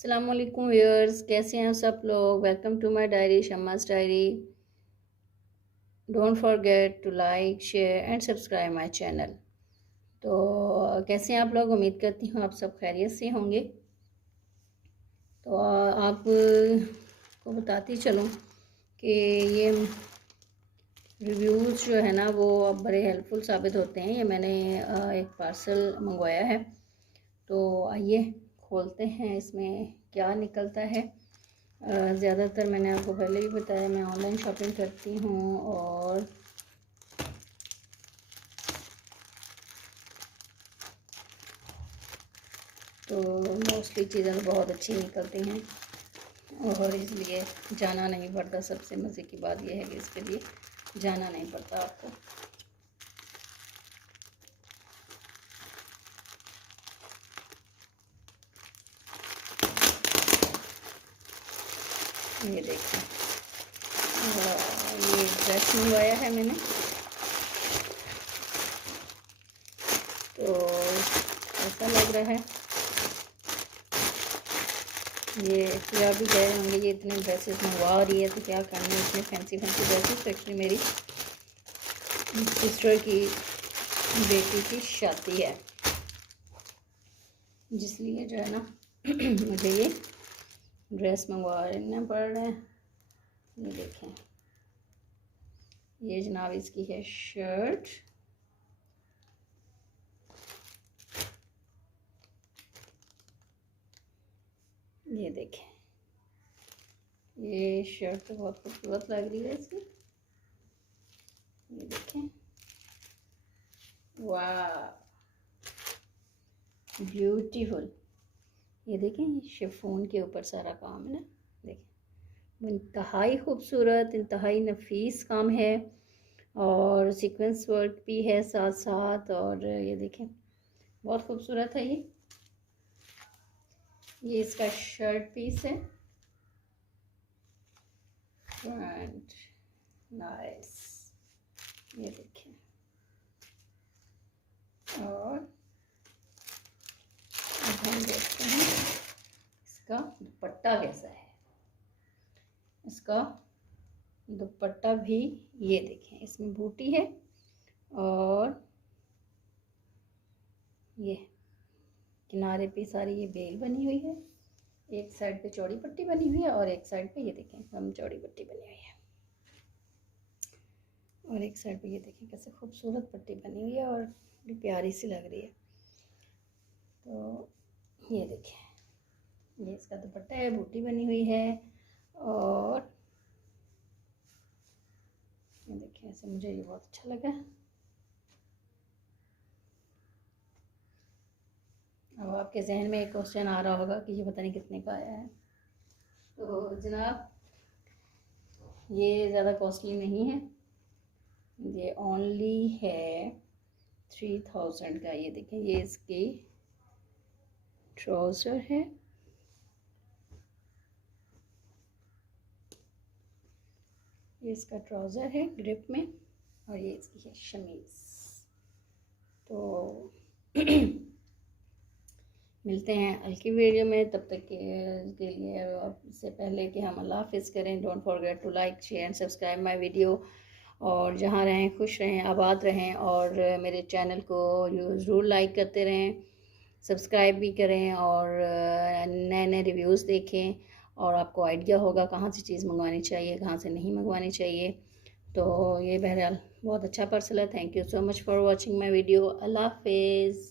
अस्सलामुअलैकुम व्यूअर्स, कैसे हैं सब लोग। Welcome to my diary, Shammas diary. Don't forget to like, share and subscribe my channel. तो कैसे हैं आप लोग, उम्मीद करती हूँ आप सब खैरियत से होंगे। तो आप को बताती चलूँ कि ये रिव्यूज़ जो है ना वो अब बड़े हेल्पफुल साबित होते हैं। ये मैंने एक पार्सल मंगवाया है, तो आइए खोलते हैं इसमें क्या निकलता है। ज़्यादातर मैंने आपको पहले भी बताया मैं ऑनलाइन शॉपिंग करती हूँ और तो मोस्टली चीज़ें तो बहुत अच्छी निकलती हैं और इसलिए जाना नहीं पड़ता। सबसे मज़े की बात यह है कि इसके लिए जाना नहीं पड़ता आपको। ये देखिए, ये ड्रेस मंगवाया है मैंने, तो ऐसा लग रहा है। ये आप भी कह रहे होंगे ये इतने ड्रेसेस मंगवा रही है तो क्या करनी है इतने फैंसी फैंसी ड्रेसेस। एक्चुअली मेरी सिस्टर की बेटी की शादी है, जिसलिए जो है ना मुझे ये ड्रेस मंगवाना पड़ रहा है। ये देखें, ये जनाब इसकी है शर्ट। ये देखें, ये शर्ट तो बहुत खूबसूरत लग रही है इसकी। ये देखें, वाह ब्यूटीफुल। ये देखें, ये शिफॉन के ऊपर सारा काम है ना। देखें, इंतहाई खूबसूरत, इंतहाई नफीस काम है और सीक्वेंस वर्क भी है साथ साथ। और ये देखें, बहुत खूबसूरत है ये इसका शर्ट पीस है एंड नाइस। ये देखें, और अब हम देखते हैं इसका दुपट्टा कैसा है। इसका दुपट्टा भी ये देखें, इसमें बूटी है और ये किनारे पे सारी ये बेल बनी हुई है। एक साइड पे चौड़ी पट्टी बनी हुई है और एक साइड पे ये देखें कम चौड़ी पट्टी बनी हुई है। और एक साइड पे ये देखें कैसे खूबसूरत पट्टी बनी हुई है और प्यारी सी लग रही है। तो ये देखें, ये इसका दुपट्टा है, बूटी बनी हुई है। और ये देखें, ऐसे मुझे ये बहुत अच्छा लगा। अब आपके जहन में एक क्वेश्चन आ रहा होगा कि ये पता नहीं कितने का आया है। तो जनाब ये ज़्यादा कॉस्टली नहीं है, ये ओनली है 3000 का। ये देखें, ये इसकी ट्राउज़र है। ये इसका ट्राउज़र है ग्रिप में और ये इसकी है शमीज़। तो मिलते हैं हल्की वीडियो में, तब तक के लिए इससे पहले कि हम अल्लाह हाफ़िज़ करें, don't forget to like, share and subscribe my video. और जहाँ रहें खुश रहें, आबाद रहें और मेरे चैनल को ज़रूर लाइक करते रहें, सब्सक्राइब भी करें और नए नए रिव्यूज़ देखें और आपको आइडिया होगा कहाँ से चीज़ मंगवानी चाहिए, कहाँ से नहीं मंगवानी चाहिए। तो ये बहरहाल बहुत अच्छा पार्सल है। Thank you so much for watching my video. अल्लाह हाफ़िज़।